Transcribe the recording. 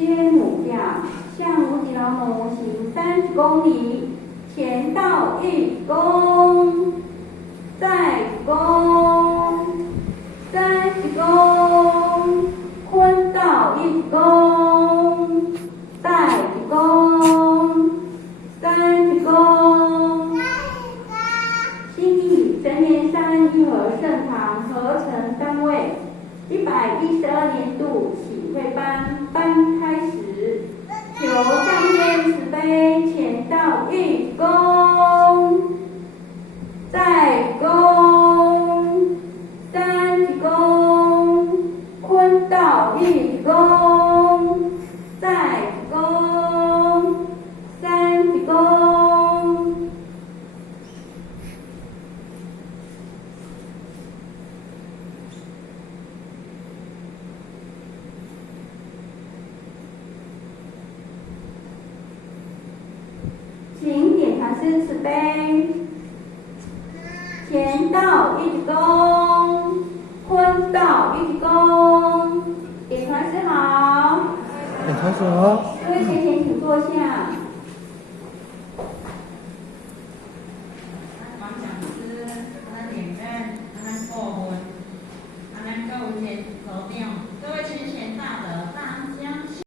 接母票，向无极老母行30公里，前到1公，再公，30公，坤到1公，再1公，30公。新义真言山义和圣堂合成单位，112年度启会班开始，求上天慈悲，前到1公，再公，30公，坤到1公，再公，30公。请点禅师慈悲，前到1公，坤到1公。点禅师好，点禅师好，各位先请坐下。